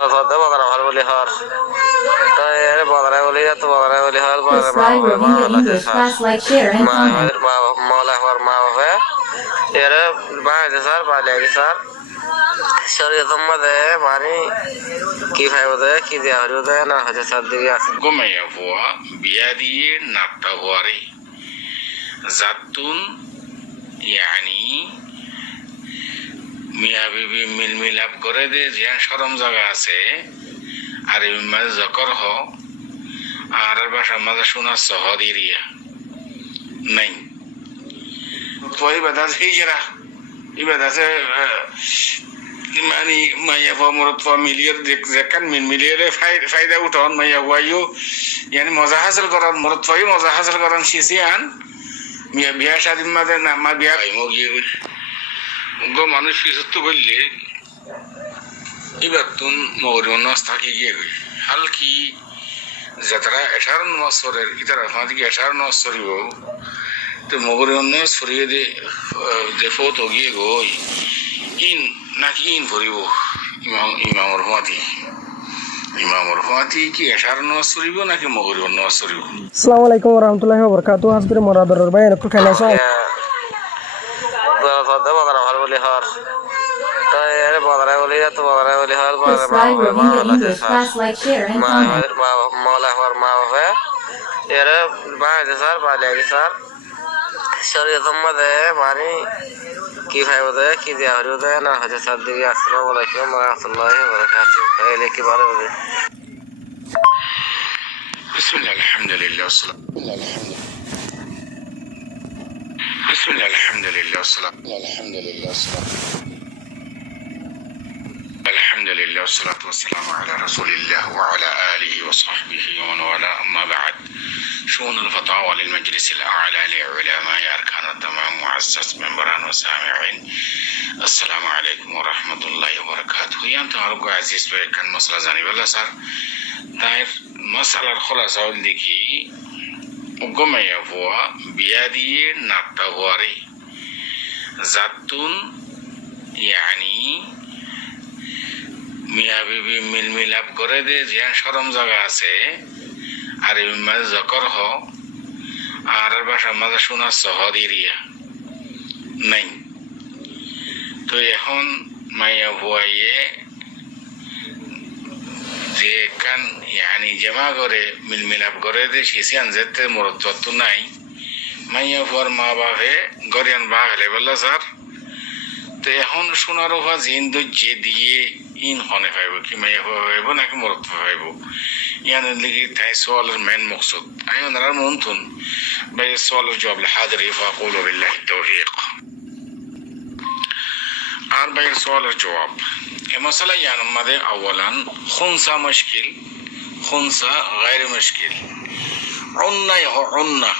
সদে বদরা ভাল বলি হর তো এর বদরা বলি তো বদরা বলি হর Subscribe, review English class, like, share, and comment. মাওলা হর মা বাবা এর বাড়ি স্যার বাড়ি স্যার শরীয়তের মধ্যে মানে কি ভাইবদে কি দেওয়া হইবদে না হচ্ছে স্যার দিকে আছে গোমাইয়া হওয়া বিয়া দিয়ে নাট্টা হওয়ারে জাতুন ইয়ানি মিয়া বিবি মিল মিলাপ করে দে জিয়া সরম জায়গা আছে আর এই মাঝে জকর হ আর বাসা মাঝে শোনা শহর এরিয়া নাই তো এই বাদাস হিজরা এই বাদাসে মানে মাইয়া মরত মিলিয়ে যেখান মিলিয়ে ফায়দা উঠান মাইয়া হওয়াইও ইয়ানি মজা হাসিল করান মরত মজা হাসিল করান শিশিয়ান মিয়া বিয়া শাদীর মাঝে না মা বিয়া মগিয়ে গো মানুষ সুস্থ করলে এবার তুন মগরি নস থাকি গিয়ে গই হালকি যাতারা 18 বছরের ইতার আমাদেরকে 18 বছরই হোক তো মগরি নস সরিয়ে দে ফোত গিয়ে গই ইন নাকি ইন ভরিব ইমামর হুয়াতি কি 18 নস সরিব নাকি মগরি নস সরিব। আসসালামু আলাইকুম ওয়া রাহমাতুল্লাহি ওয়া বারাকাতুহু। আজকের মোরাদর ভাই একটু খেলা আছে সদে বদরা ভাল বলি হর তো এর বদরা বলি তো বদরা বলি হর Subscribe, review English class, like, share, and comment. মাওলা হর মা বাবা এর বাড়ি স্যার বাড়ি স্যার শরীয়তের মধ্যে মানে কি ভাইবদে কি দেওয়া হইবদে না হচ্ছে স্যার দিকে আসসালামু আলাইকুম ওয়া রাহমাতুল্লাহি ওয়া বারাকাতুহু এলে কি ভালো বলি বিসমিল্লাহ আলহামদুলিল্লাহ والصلاة والسلام على رسول الله وعلى آله وصحبه ومن والاه أما بعد شؤون الفتاوى للمجلس الأعلى لعلماء أركان التمام معزز منبران وسامعين السلام عليكم ورحمة الله وبركاته يانتو هرقو عزيز بيكن مسألة زاني بالله صار داير مسألة الخلاصة ولدكي وقمي هو بيادي ناقتا هواري জাতুন ইয়ানি মিয়া বিবি মিল মিলাপ করে দে জিয়া সরম জায়গা আছে আর এই মাঝে জকর হ আর বাসা মাঝে শোনা শহর এরিয়া নাই তো এখন মাইয়া ভুয়াইয়ে যে কান ইয়ানি জমা করে মিল মিলাপ করে দে শিশিয়ান যেতে মরত্ব নাই মাইয়া ভুয়ার মা বাপে গরিয়ান বাঘ হলে বললো স্যার তো এখন সোনার ওভা জিন যে দিয়ে ইন হনে পাইব কি মাইয়া ভুয়া পাইব নাকি মরত পাইব ইয়ানের লিগি তাই সোয়ালের মেন মকসুদ আমি ওনার মন থুন ভাই সোয়ালের জবাব হাজির ফাকুল বিল্লাহি তাওফীক আর ভাই সোয়ালের জবাব এ মশলা ইয়ান মাদে আওয়ালান খুনসা মুশকিল খুনসা গায়র মুশকিল উন্না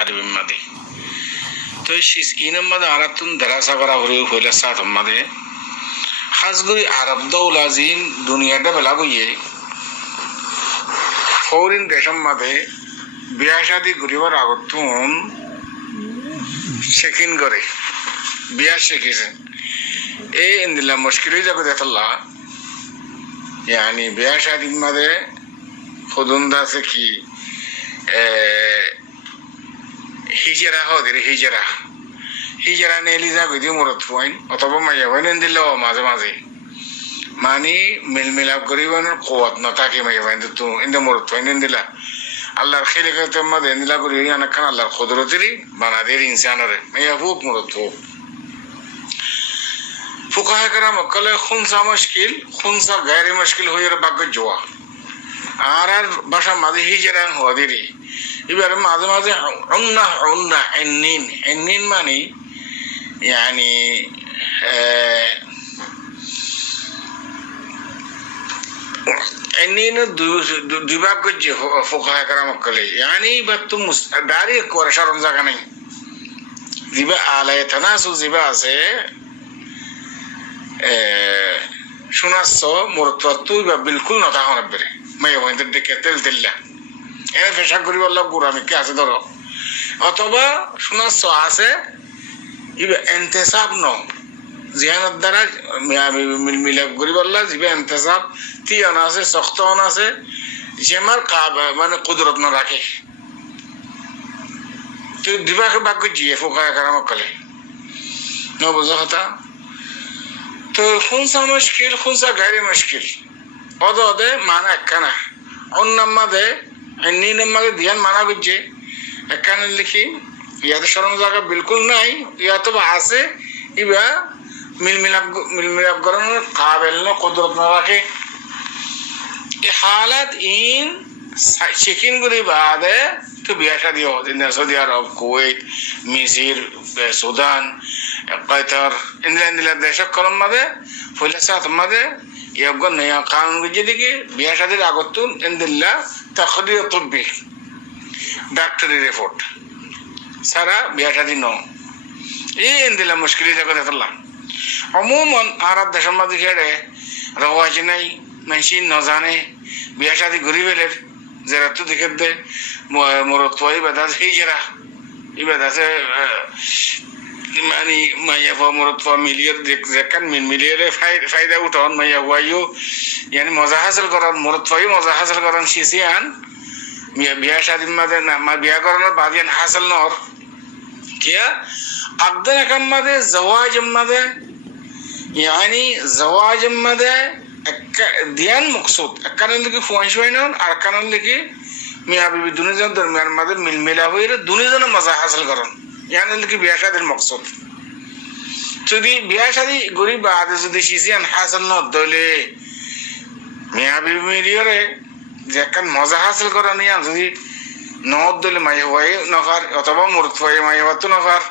عربي مادي توشيس إنما ماذا عرفتم دراسة كرا هريو فيلا سات ماذا خاص قولي عرب دولة زين دنيا ده بلاقويه فورين دشم ماذا بياشادي غريبا راغتون شكين غري بياش شكيسن إيه إن دللا مشكلة جاكو ده الله يعني بياشادي ماذا خدون دا سكي হিজরা হদিরে হিজরা নেলি যা গদি মরত পয়েন অথবা মাইয়া পয়েন দিল মাঝে মাঝে মানে মিলমিলাপ করিবানোর কোয়াত না থাকে মাইয়া পয়েন তো ইন্দে মরত পয়েন দিলা আল্লাহর খেলে করতে মাঝে দিলা করি অনেকক্ষণ আল্লাহর কুদরতেরই বানাদের ইনসানরে মাইয়া ফুক মরত ফুক ফুকাহে কেরাম কলে খুনসা মুশকিল খুনসা গায়রে মুশকিল হয়ে বাগ্য জোয়া আর বাসা মাঝে হিজরা হদিরে এবার মাঝে মাঝে উন্না এন্নিন মানে يعني এন্নিন দুইভাগ করছে ফুকাহে কেরাম কলে يعني বাতুম দাঁড়ি করে সরম জায়গা নেই জিবা আলায়ে তানাসু জিবা আছে শোনাচ্ছ মরত্ব বা বিলকুল নথা হওয়ার বেড়ে মাইয়া বইদের দেখে তেল তেল্লা এনে পেশা করি বললাম গুড়ামি কে আছে ধরো অথবা শোনাচ্ছ আছে ইবা এন্তেসাব ন জিহানত দ্বারা মিলাপ করিব আল্লাহ জিবে ইন্তেজাব তিয়ান আছে সখতন আছে জেমার মানে কুদরত না রাখে তো দিবাকে ভাগ্য জিয়ে ফোকায় কারাম কলে ন বুঝা হতা তো খুনসা মুশকিল খুনসা গাড়ি মুশকিল অদে মানা একখানা অন্নাম্মাদে নিনাম্মাকে ধ্যান মানা বুঝছে একখানে লিখি ইয়াতে শরম জায়গা বিলকুল নাই ইয়া তো আছে ইবা মিলমিলাপ করানোর কাবেল না কুদরত না রাখে এই হালাত ইন চেকিং করি বাদে তো বিয়া শাদী হয় সৌদি আরব কুয়েত মিসর সুদান কাতার ইন্দিলা দেশক কলম মাদে ফুলসাত মাদে ইয়াগন নয়া কানুন গুজি দিকে বিয়া শাদীর আগতুন ইন্দিল্লা তাকরির তব্বি ডাক্তারি রিপোর্ট সারা বিয়া শাদী ন এই ইন্দিলা মুশকিল জায়গা দেখলাম অমুমন আরব দেশের মাঝে খেড়ে রওয়াজ নাই মেশিন ন জানে বিয়া শাদী ঘুরি বেলের যারা তো দেখে দে মরত পাই বাদাস এই যারা এই বাদাসে মানে মাইয়া পা মরত পা মিলিয়র যেখান মিলিয়রে ফায়দা উঠান মাইয়া হুয়াইও ইয়ানি মজা হাসিল করান মরত পাই মজা হাসিল করান শিশিয়ান বিয়া শাদীর মাঝে না বিয়া করানোর বাদিয়ান হাসিল নর কিয়া আবদান একাম মাঝে জওয়াজ মাঝে यानी जवाज मदे ध्यान मकसूद अकानन लिखी फुआंश वाइनन और अकानन लिखी मियां बीबी दुनिया जन दरमियान मदे मिलमिला हुई रे दुनिया जन मजा हासिल करन यानी लिखी ब्याह शादी मकसूद যদি বিয়া শাদী গরিব বাদ যদি শিশিয়ান হাসিল ন দলে মিয়া বিবি মিলিয়রে যে কান মজা হাসিল করা নিয়া যদি নদ দলে মাই হয় নফার অথবা মুরত হয় মাই হত নফার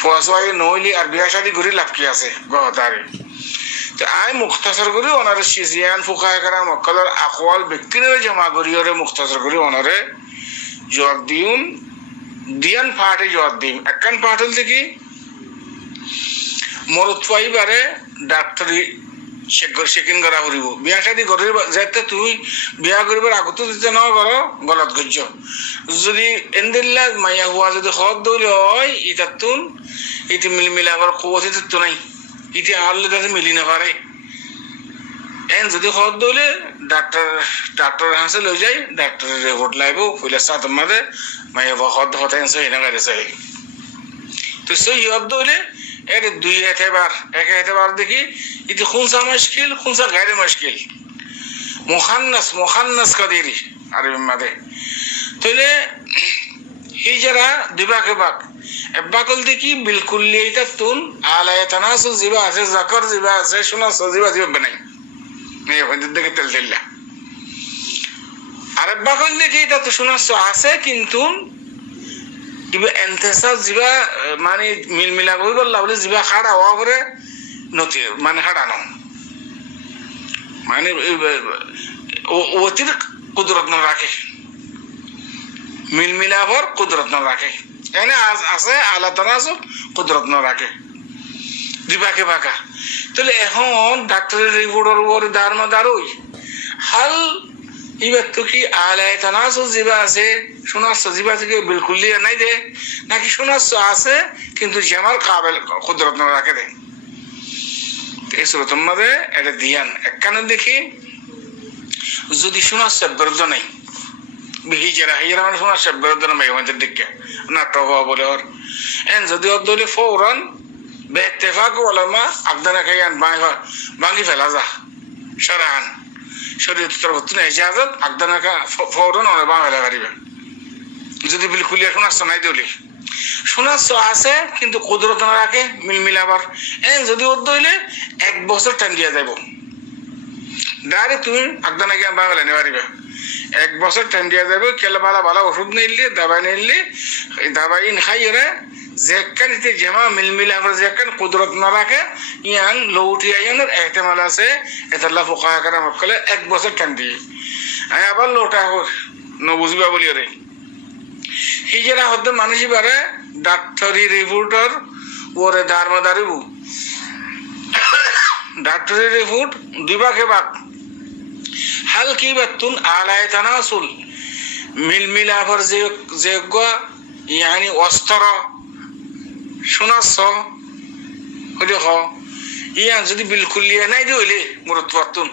ফসওয়াই নইলি আর বিয়া শাদী ঘুরি লাভ কি আছে গহতারে তো আই মুখতাসর করি ওনারে শিজিয়ান ফুকায় করা মক্কলের আকওয়াল ব্যক্তিরে জমা করিয়রে মুখতাসর করি ওনারে জবাব দিউন দিয়ান ফাটে জবাব দিম একখান ফাটল দেখি মরত পাইবারে ডাক্তারি চেকিং করা করিব বিয়া শাদী করিব যাতে তুই বিয়া করিবার আগতো দিতে ন করো গলত গজ্য যদি এন্দিল্লা মাইয়া হুয়া যদি খত দৌলি হয় ইতাতুন ইতি মিলমিলাবার কুয়ত তো নাই ইতি আল্লাহ কাছে মিলি না পারে এন যদি খত দৌলে ডাক্তার হাসে লই যাই ডাক্তারের রিপোর্ট লাইবো কইলা সাত মাদে মাইয়া খত হতে সই না করে সই তো সই হত দৌলে এর দুই এতেবার এক এতেবার দেখি ইতি খুনসা মুশকিল খুনসা গায়রে মুশকিল মুখান্নাস কাদিরি আরবি মাদে তাহলে হিজরা দিবাকে বাক বাকল দেখি বিলকুল লিয়েটা তুন আলায় তানাসুল জিবা আছে জাকর জিবা আছে শোনা সজিবা জিবা বানাই এই হইতে দেখে তেল দিল্লা আর বাকল দেখি এটা তো শোনা আছে কিন্তু ইবে এন্তেসাব জিবা মানে মিলমিলা কই বললা বলে জিবা খাড়া হওয়া করে নতি মানে খাড়ানো মানে ওতির কুদরত না রাখে মিলমিলাবার কুদরত না রাখে এনে আছে আল্লাহ তানাসুল কুদরত না রাখে দিবাকে বাকা তাহলে এখন ডাক্তারের রিপোর্টের উপরে দারমাদারই হাল এবার তো কি আলায় তানাসুল জিবা আছে শোনাচ্ছ জিবা থেকে বিলকুল লিয়ে নাই দে নাকি শোনাচ্ছ আছে কিন্তু জামার কাবেল কুদরত না রাখে দে এই সুরতম মাঝে এটা ধ্যান একখানে দেখি যদি শোনাচ্ছ বিরুদ্ধ নাই হিজরা মানে শোনাচ্ছ বিরুদ্ধ না মেঘমাদের দিকে নাটক বলে ওর এন যদি ওর দলে ফৌরন বেতেফাক ওলামা আবদানা খাইয়ান ভাঙি ফেলা যা সরাহান শরীর তরফ ইজাজত আবদানাকা ফৌরন ওরা বাঁ ফেলা পারিবে যদি বিলকুলিয়া শোনাচ্ছ নাই দলি শোনাচ্ছ আছে কিন্তু কুদরত না রাখে মিলমিলাবার এন যদি ওর দইলে 1 বছর টাইম দিয়া যাব ডাইরেক্ট তুমি আবদানা গিয়ে বাঁ ফেলা নিয়ে পারিবে 1 বছর টাইম দিয়া যাবে কেলে বালা ওষুধ নিলে দাবাই নিলে দাবাই খাই ওরা যেখান জমা মিলমিলা করে যেখান কুদরত না রাখে ইয়ান লৌটি আইনের এহতেমাল আছে এতাল্লা ফোকা করা মক্কলে 1 বছর টাইম দিয়ে আমি আবার লোটা নবুঝবা বলি রে হিজরা হতে মানুষই পারে ডাক্তারি রিপোর্টার ওরে দারমাদারিবু ডাক্তারি রিপোর্ট দিবাকে বাক হাল কি বাতুন আলায় তানাসুল মিলমিলাফর যে ইয়ানি অস্ত্র শোনাচ্ছ হইলে হ ইয়ান যদি বিলকুল লিয়ে নাই যে হইলে মুরত পারতুন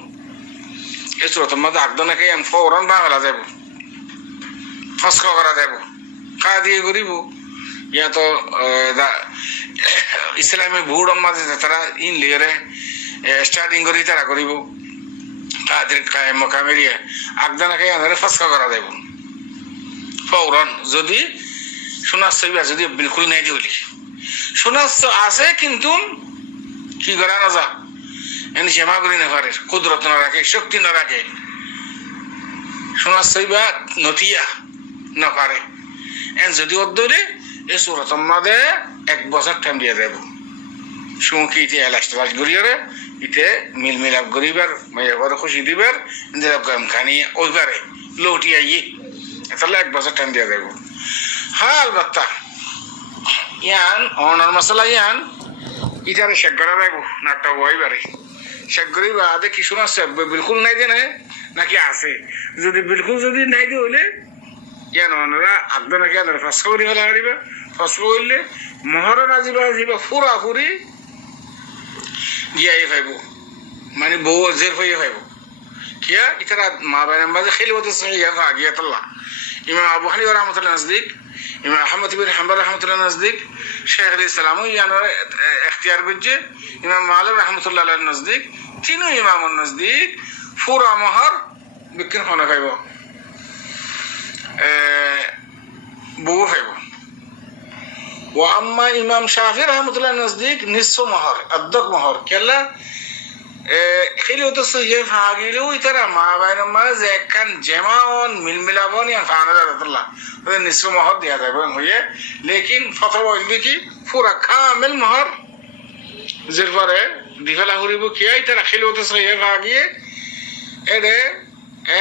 এই সুরতের মধ্যে আগদনাকে ইয়ান ফৌরন বাংলা যাব ফসক করা যাব কা দিয়ে করিব ইয়া তো ইসলামী ভুড়র মাঝে তারা ইন লিয়ে স্টার্টিং করি তারা করিব কাদের মকামেরিয়া আগদনাকে ইয়ান ফসক করা যাব ফৌরন যদি শোনাচ্ছ যদি বিলকুল নাই যে হইলি শোনাচ্ছ আছে কিন্তু কি করা না যা এনে জমা করি না পারে কুদরত না রাখে শক্তি না রাখে শোনাচ্ছ নথিয়া না পারে এন যদি অধ্যরে এই সুরতম মাদে 1 বছর টাইম দিয়ে দেব সুমুখী ইতে এলাস্টালাস গড়িয়ে ইতে মিল মিলাপ গরিবার মেয়েবার খুশি দিবার যেরকম খানি ওইবারে লৌটিয়া তাহলে 1 বছর টাইম দিয়ে দেব হ্যাঁ আলবাত্তা ইয়ান অনার মশলা ইয়ান ইটারে শেখ করা যাইব নাটক ওইবারে শেখ করি বাদে কি শোনাচ্ছে বিলকুল নাই যে নাকি আছে যদি বিলকুল যদি নাই যে হইলে ইয়ান ওনারা আগদনাকে আনার ফাঁস করি হলে হারিবা ফাঁস করলে মহরণ আজিবা আজিবা ফুরা ফুরি গিয়াই ফাইব মানে বউ জের হইয়া ফাইব কিয়া ইতারা মা বাইনার মাঝে খেলি হতে গিয়া তাল্লা ইমাম আবু হানিফা রাহমাতুল্লাহ নজদিক ইমাম আহমদ ইবনে হাম্বল রাহমাতুল্লাহ নজদিক শেখ আল ইসলাম ইয়ানোর এখতিয়ার করছে ইমাম মালিক রাহমাতুল্লাহ আলাইহির নজদিক তিনু ইমামের নজদিক পুরা মহর বিক্রি হনে পাইব বউ পাইব ও আম্মা ইমাম শাফি রাহমাতুল্লাহ নজদিক নিঃস্ব মহর অর্ধক মহর কেলা খেলিওতো সহিয়ে ফাগিলেও ইতারা মা বাইনের মাঝে একখান জেমাওন মিলমিলাবন ইয়ান ফানা যাতাল্লাহ ওদের নিঃস্ব মহর দেওয়া যাবে হইয়ে লেকিন ফতোয়া হইবে কি পুরা কামিল মহর যের পরে দিফেলা করিব কিয়া ইতারা খেলিওতো সহিয়ে ফাগিয়ে এডে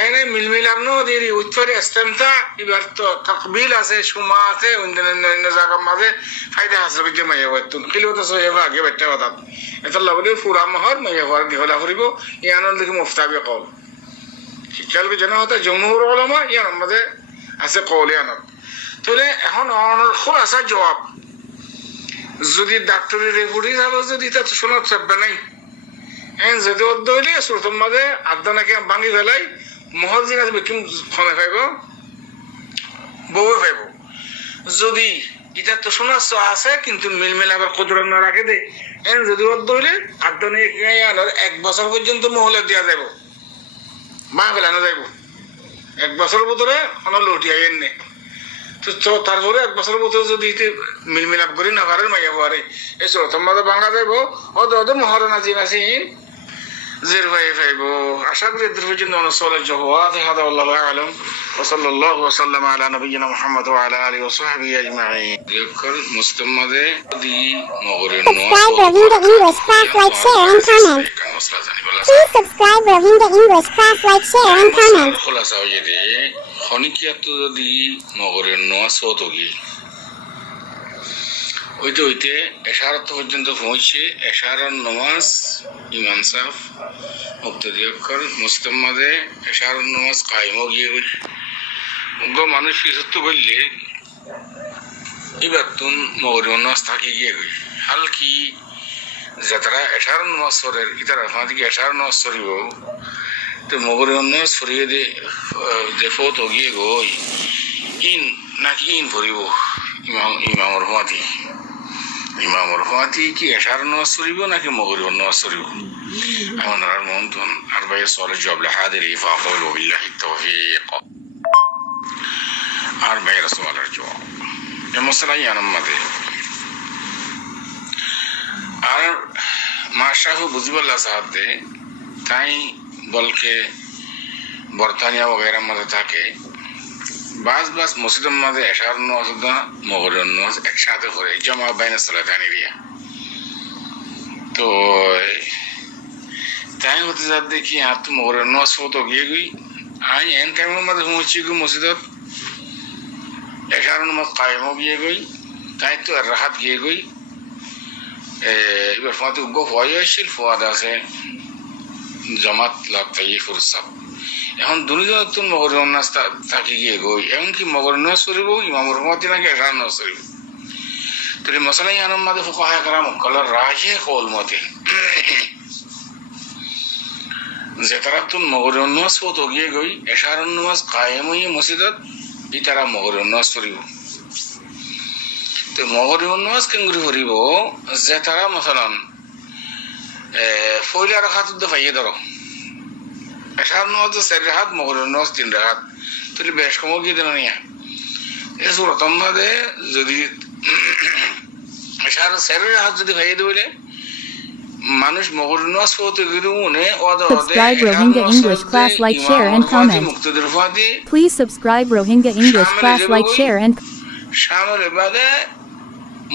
এনে মিলমিলাম নো দেরি উত্তরে ইস্তেমতা এবার তো তাকবিল আছে সুমা আছে অন্য জায়গার মাঝে ফায়দা হাসিল করছে মাইয়া হয়তো খেলিওতো সহিয়ে ফাগিয়ে বেটা কথা এতাল্লাহ বলে পুরা মহর মাইয়া হওয়ার দিফেলা করিব ইয়ানোর দেখি মুফতাবি কল শিক্ষালকে জানা হতো জমহুর উলামা ইয়ার মধ্যে আছে কল ইয়ানোর তাহলে এখন অনর খোলাসা জবাব যদি ডাক্তারের রিপোর্টই যাবো যদি তা শোনা চাপবে নাই এন যদি অর্ধ হইলে সুরতম মাঝে আগদানাকে ভাঙি ফেলাই মহর জিন আসবে কিম ক্ষমে পাইব বউ পাইব যদি এটা তো শোনাচ্ছ আছে কিন্তু মিলমিল আবার কুদরত না রাখে দে এন যদি অর্ধ হইলে আগদানে 1 বছর পর্যন্ত মহলে দেওয়া যাব মা ফেলানো যাইব 1 বছরের ভিতরে কোনো লুটিয়া এনে তো তারপরে 1 বছরের ভিতরে যদি মিলমিলাপ করি না পারে মাইয়া পারে এই সুরতম মাঝে ভাঙা যাইব ওদের মহরে নাজিম আসিন زير فايبو أشكر الدرجة أن صلى الجواد هذا والله أعلم وصلى الله وسلم على نبينا محمد وعلى آله وصحبه أجمعين. يذكر مستمدة دي مغرب Subscribe Rohingya English class, like, share, and comment. Please subscribe Rohingya English class, like, share, and comment. خلاصة وجدي خنيكيات دي مغرب نواس وتوجي. ওইতে হইতে এশারত পর্যন্ত পৌঁছে এশারার নামাজ ইমাম সাহেব মুক্তদি অক্ষর মুস্তাম্মাদে এশারার নামাজ কায়েম গিয়ে গই গো মানুষ বিশুদ্ধ করলে এবার তুন মগরিব নামাজ থাকি গিয়ে গই হাল কি যারা এশারার নামাজ সরের ইতারা ফাঁদিকে এশারার নামাজ সরিব তো মগরিব নামাজ সরিয়ে যে ফত গিয়ে গই ইন নাকি ইন ভরিব ইমামর ফাঁদি ইমামর ফাঁতি কি এশার নামাজ সরিব নাকি মগরিব নামাজ সরিব এমন আর মন্তন আর ভাই সওয়ালের জবাব হাজিরি ফাকুল বিল্লাহি তাওফীক আর ভাই সওয়ালের জবাব এই মশলা ইয়ানার মধ্যে আর মাশাহু বুঝিবল্লাহ সাহেব দে তাই বলকে বর্তানিয়া वगैरह মধ্যে থাকে বাস মসজিদের মাঝে এশার নামাজ মগরিব নামাজ একসাথে করে জামা বাইনা সালাতানি দিয়া তো তাই হতে যা দেখি আর তো মগরিব নামাজ তো গিয়ে গই আই এন টাইমের মাঝে পৌঁছি গই মসজিদত এশার নামাজ কায়েম গিয়ে গই তাই তো রাহাত গিয়ে গই এবার ফাতে গো হয়েছিল ফুয়াদ আছে জামাত লাগতাই ফুরসা এখন দুনিয়া তো মগরিব নামাজ থাকি গিয়ে গই এমনকি মগরিব নামাজ সরিব ইমামর ফাতে নাকি এশার নামাজ সরিব তাহলে মশলা ইয়ানোর মাঝে ফুকাহা কেরাম কলার রাজে কওল মতে যে তারা তুন মগরিব নামাজ পড়তে গিয়ে গই এশার নামাজ কায়েম হয়ে মসজিদত ই তারা মগরিব নামাজ পড়িব তো মগরিব নামাজ কেঙ্গুরি পড়িব যে তারা মশলান ফয়লা রাখাত ফাইয়ে ধরো এশার নামাজ 4 রাকাত মগরিব নামাজ 3 রাকাত তাহলে বেশ কম গিয়ে দেন নিয়া এই সুরতম মাঝে যদি এশার 4 রাকাত যদি ফাইয়ে দিলে মানুষ মগরিব নামাজ পড়তে গিয়ে মনে Subscribe Rohingya English class, like, share and comment. Please subscribe Rohingya English class, like, share and শামের বাদে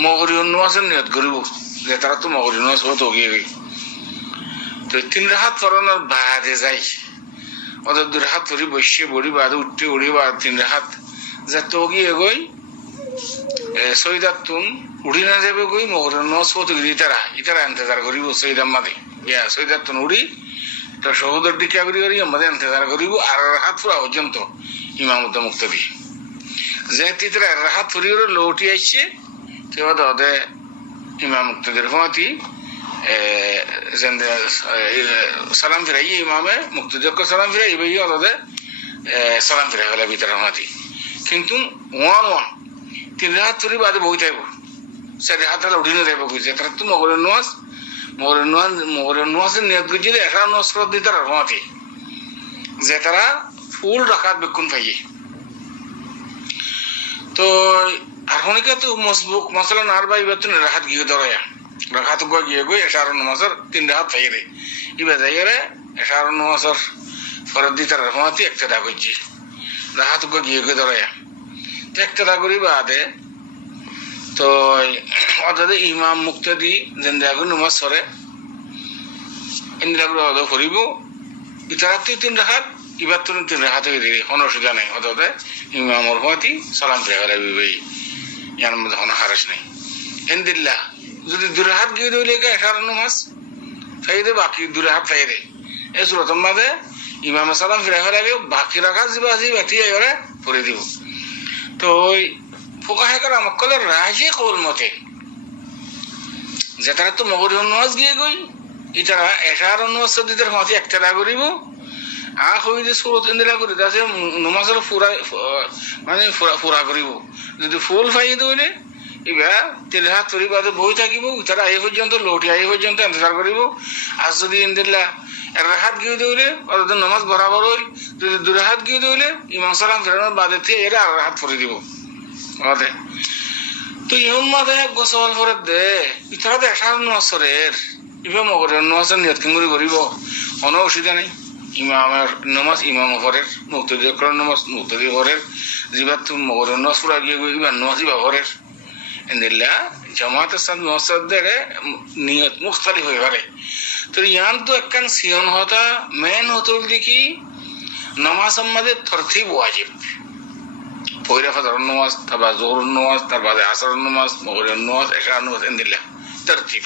মগরিব নামাজের নিয়ত করিব যে তারা তো মগরিব নামাজ পড়তে গিয়ে গই তো 3 রাকাত পড়ানোর বাদে যাই ওদের 2 রাকাত পড়ি বসে বড়ি বাদে উঠতে উড়ি বাদ 3 রাকাত যে তো গিয়ে গই সৈদাতুন উড়ি না যাবে গই মগরিব নামাজ পড়তে গিয়ে তারা ইন্তজার করিব সৈদার মাঝে ইয়া সৈদাতুন উড়ি তো সহোদর দিকে আগরি করি আমাদের ইন্তজার করিব আর রাকাত পুরা পর্যন্ত ইমামত মুক্তাদি যে তিতরা রাকাত পড়িও লৌটি আইছে কেবা দে ইমাম মুক্তাদির ফতি সালাম ফিরাই ইমামে মুক্তাদির কো সালাম ফিরাই ভাই ওদে সালাম ফিরাই হলা ভিতরে মাতি কিন্তু ওয়ান 3 রাকাত পড়ি বাদে বই থাকব 4 রাকাত উঠি না যাইব কইছে তারা তো মগরিব নামাজের নিয়ত কইছে এশার নামাজ পড়তে তারা মাতি যে তারা ফুল রাকাত বেকুন পাইয়ে তো আর অনেকে তো মসবুক মাসালান আর ভাই বেতন রাহাত গিয়ে ধরায়া রাহাত গিয়ে গই এশার নামাজের 3 রাকাত পাইয়ে রে ইবা যাইরে এশার নামাজের ফরজ দি তারা মাতি একটা কইছি রাহাত গিয়ে ধরায়া একটা করি বাদে তো অদাদে ইমাম মুক্তাদি জিন্দাগুন নামাজ পড়ে ইন্দ্রাগুলো অদ করিব ইতারা 3 রাকাত ইবার 3 রাকাত হয়ে দিই কোনো অসুবিধা নাই অদাদে ইমামর মাতি সালাম ফিরে ভাই ইয়ার মধ্যে কোনো হারাস নেই ইনদিল্লাহ যদি 2 রাকাত গিয়ে দিলে এশার নামাজ ফাইদে বাকি 2 রাকাত ফাইদে এই সুরতম মাঝে ইমাম সালাম ফিরে লাগে বাকি রাকাত জিবাজি বাতি আইরে পড়ে দিব তো ফুকাহা কেরাম কলার রাজে কওল মতে যে তারা তো মগরিব নামাজ গিয়ে গই ইতারা এশার নামাজ দিদের মাঝে একটা করিব হইলে সুরত ইন্দিরা করি তাছে নমাজের মানে ফুরা করিব যদি ফুল ফাইয়ে দিলে এবার 3 রাকাত পড়ি বাদে বই থাকিব তারা এই পর্যন্ত লৌটি এই পর্যন্ত ইন্তজার করিব আর যদি ইন্দিল্লা 1 রাকাত গিয়ে দিলে ওদের নামাজ বরাবর হইল যদি 2 রাকাত গিয়ে দিলে ইমাম সালাম ফেরানোর বাদে থেকে এরা 1 রাকাত পড়ে দিব ওদে তো ইউন মাঝে গোসল করে দে ইতারা তো এশার নামাজ পড়ের ইবা মগরিব নামাজের নিয়ত কেঙ্গুরি করিব কোনো অসুবিধা নেই ইমামের নামাজ ইমাম ঘরের মুক্তাদির করার নামাজ মুক্তাদি ঘরের জিবার তো মগরিব নামাজ পুরা গিয়ে ইবার নামাজ ইবা ঘরের ইনদিল্লাহ জামাতের সাথে মসজিদের নিয়ত মুখতালিফ হয়ে পারে তো ইয়ান তো একখান সিয়ন হতা মেন হতো দেখি নামাজ আমাদের তরতিব ওয়াজিব পয়রা ফজর নামাজ তারপর জোহর নামাজ তারপর আসর নামাজ মগরিব নামাজ এশার নামাজ ইনদিল্লাহ তরতিব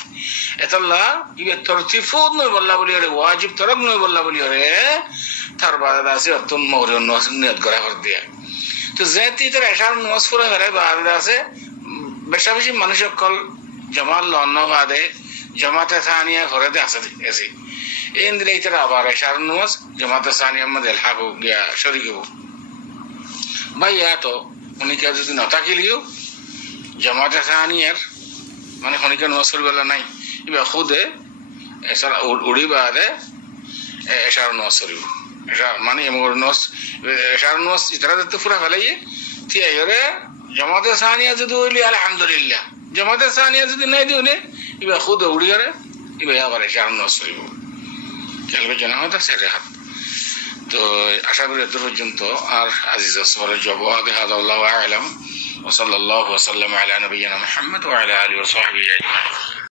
এতলা ইবে তরতিব নয় বললা বলি রে ওয়াজিব তরক নয় বললা বলি রে তারপর আছে অতন মগরিব নামাজ নিয়ত করা করে দিয়া তো যেতি তার এশার নামাজ পড়া করে বাদে আছে বেশা বেশি মানুষ সকল জামাল লন্ন বাদে জামাতে সানিয়া ঘরে আছে এসে এই দিলে তারা আবার এশার নামাজ জামাতে সানিয়া মধ্যে এলহাক গিয়া শরীক হব ভাইয়া তো উনিকে যদি না থাকিলিও জামাতে সানিয়ার মানে খনিকা নামাজ পড়িবেলা নাই এবার খুদে এছাড়া উড়ি বাদে এশার নামাজ পড়িব মানে এশার নামাজ তারা যাতে পুরা ফেলাইয়ে থিয়াইরে জামাতে সানিয়া যদি হইলি আলহামদুলিল্লাহ জামাতে সানিয়া যদি নাই দিলে এবার খুদে উড়িয়ারে এবার আবার এশার নামাজ পড়িব খেলবে জানা হতো 4 রাকাত তো আশা করি এত পর্যন্ত আর আজিজ আসফরের জবাব হাদা আল্লাহু আ'লাম ওয়া সাল্লাল্লাহু ওয়া সাল্লাম আলা নবিয়িনা মুহাম্মদ ওয়া আলা আলিহি ওয়া সাহবিহি আজমাইন।